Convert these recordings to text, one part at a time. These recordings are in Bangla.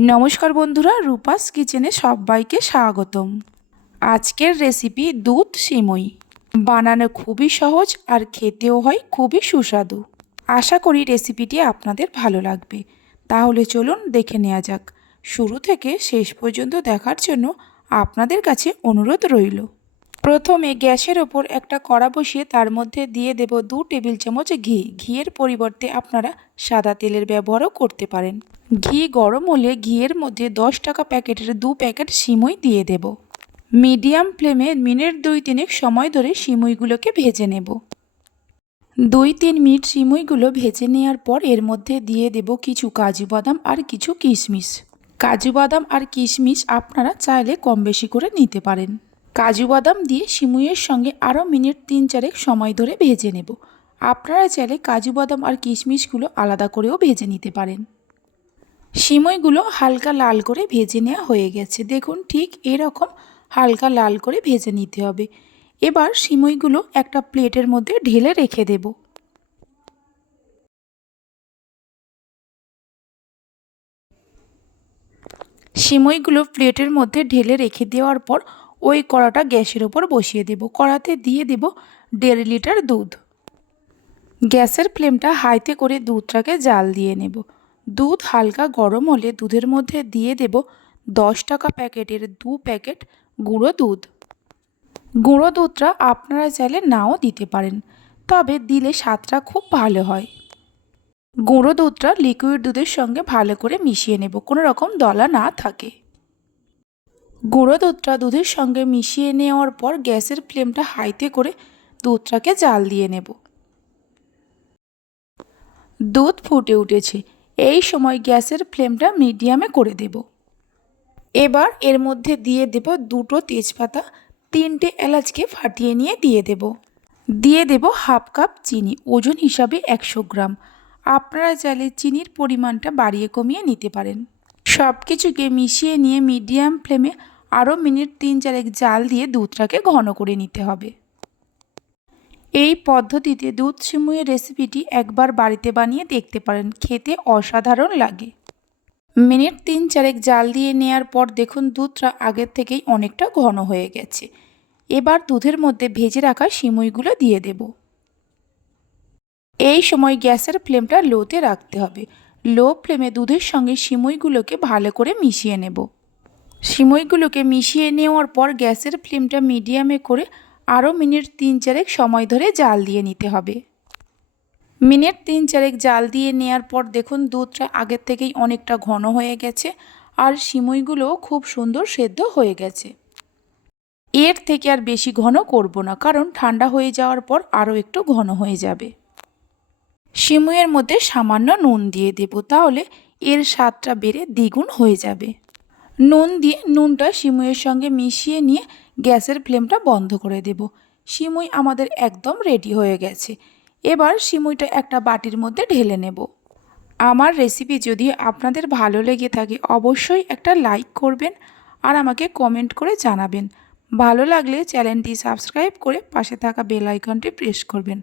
নমস্কার বন্ধুরা, রূপাস কিচেনে সবাইকে স্বাগতম। আজকের রেসিপি দুধ সিমই। বানানো খুবই সহজ আর খেতেও হয় খুবই সুস্বাদু। আশা করি রেসিপিটি আপনাদের ভালো লাগবে। তাহলে চলুন দেখে নেওয়া যাক। শুরু থেকে শেষ পর্যন্ত দেখার জন্য আপনাদের কাছে অনুরোধ রইল। প্রথমে গ্যাসের ওপর একটা কড়া বসিয়ে তার মধ্যে দিয়ে দেব দু টেবিল চামচ ঘি। ঘিয়ের পরিবর্তে আপনারা সাদা তেলের ব্যবহারও করতে পারেন। ঘি গরম হলে ঘিয়ের মধ্যে দশ টাকা প্যাকেটের দু প্যাকেট সিমই দিয়ে দেব। মিডিয়াম ফ্লেমে মিনিট দুই তিনেক সময় ধরে সিমইগুলোকে ভেজে নেব। দুই তিন মিনিট সিমইগুলো ভেজে নেওয়ার পর এর মধ্যে দিয়ে দেব কিছু কাজু বাদাম আর কিছু কিশমিশ। কাজু বাদাম আর কিশমিশ আপনারা চাইলে কম বেশি করে নিতে পারেন। কাজু বাদাম দিয়ে সিমুইয়ের সঙ্গে আরও মিনিট তিন চারেক সময় ধরে ভেজে নেব। আপনারা চাইলে কাজু বাদাম আর কিশমিশগুলো আলাদা করেও ভেজে নিতে পারেন। সিমইগুলো হালকা লাল করে ভেজে নেওয়া হয়ে গেছে। দেখুন, ঠিক এরকম হালকা লাল করে ভেজে নিতে হবে। এবার সিমইগুলো একটা প্লেটের মধ্যে ঢেলে রেখে দেব। সিমইগুলো প্লেটের মধ্যে ঢেলে রেখে দেওয়ার পর ওই কড়াটা গ্যাসের ওপর বসিয়ে দেব। কড়াতে দিয়ে দেব দেড় লিটার দুধ। গ্যাসের ফ্লেমটা হাইতে করে দুধটাকে জাল দিয়ে নেব। দুধ হালকা গরম হলে দুধের মধ্যে দিয়ে দেব দশ টাকা প্যাকেটের দু প্যাকেট গুঁড়ো দুধ। গুঁড়ো দুধটা আপনারা চাইলে নাও দিতে পারেন, তবে দিলে স্বাদটা খুব ভালো হয়। গুঁড়ো দুধটা লিকুইড দুধের সঙ্গে ভালো করে মিশিয়ে নেব, কোনো রকম দলা না থাকে। গুঁড়ো দুধটা দুধের সঙ্গে মিশিয়ে নেওয়ার পর গ্যাসের ফ্লেমটা হাইতে করে দুধটাকে জাল দিয়ে নেব। দুধ ফুটে উঠেছে। এই সময় গ্যাসের ফ্লেমটা মিডিয়ামে করে দেব। এবার এর মধ্যে দিয়ে দেব দুটো তেজপাতা, তিনটে এলাচকে ফাটিয়ে নিয়ে দিয়ে দেব। দিয়ে দেব হাফ কাপ চিনি, ওজন হিসাবে একশো গ্রাম। আপনারা চাইলে চিনির পরিমাণটা বাড়িয়ে কমিয়ে নিতে পারেন। সব কিছুকে মিশিয়ে নিয়ে মিডিয়াম ফ্লেমে আরও মিনিট তিন চারেক জাল দিয়ে দুধটাকে ঘন করে নিতে হবে। এই পদ্ধতিতে দুধ সিমুয়ের রেসিপিটি একবার বাড়িতে বানিয়ে দেখতে পারেন, খেতে অসাধারণ লাগে। মিনিট তিন চারেক জাল দিয়ে নেয়ার পর দেখুন দুধটা আগের থেকেই অনেকটা ঘন হয়ে গেছে। এবার দুধের মধ্যে ভেজে রাখা সিমুইগুলো দিয়ে দেব। এই সময় গ্যাসের ফ্লেমটা লোতে রাখতে হবে। লো ফ্লেমে দুধের সঙ্গে সিমুইগুলোকে ভালো করে মিশিয়ে নেব। সিমইগুলোকে মিশিয়ে নেওয়ার পর গ্যাসের ফ্লেমটা মিডিয়ামে করে আরও মিনিট তিন চারেক সময় ধরে জাল দিয়ে নিতে হবে। মিনিট তিন চারেক জাল দিয়ে নেওয়ার পর দেখুন দুধটা আগের থেকেই অনেকটা ঘন হয়ে গেছে আর সিমইগুলোও খুব সুন্দর সেদ্ধ হয়ে গেছে। এর থেকে আর বেশি ঘন করব না, কারণ ঠান্ডা হয়ে যাওয়ার পর আরও একটু ঘন হয়ে যাবে। সিমুইয়ের মধ্যে সামান্য নুন দিয়ে দেব, তাহলে এর স্বাদটা বেড়ে দ্বিগুণ হয়ে যাবে। নুন দিয়ে নুনটা সিমুইয়ের সঙ্গে মিশিয়ে নিয়ে গ্যাসের ফ্লেমটা বন্ধ করে দেব। সিমুই আমাদের একদম রেডি হয়ে গেছে। এবার সিমুইটা একটা বাটির মধ্যে ঢেলে নেব। আমার রেসিপি যদি আপনাদের ভালো লেগে থাকে, অবশ্যই একটা লাইক করবেন আর আমাকে কমেন্ট করে জানাবেন। ভালো লাগলে চ্যানেলটি সাবস্ক্রাইব করে পাশে থাকা বেল আইকনটি প্রেস করবেন।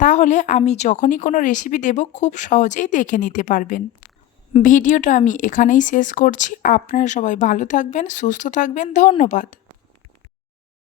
তাহলে আমি যখনই কোনো রেসিপি দেব, খুব সহজেই দেখে নিতে পারবেন। ভিডিওটা আমি এখানেই শেষ করছি। আপনারা সবাই ভালো থাকবেন, সুস্থ থাকবেন। ধন্যবাদ।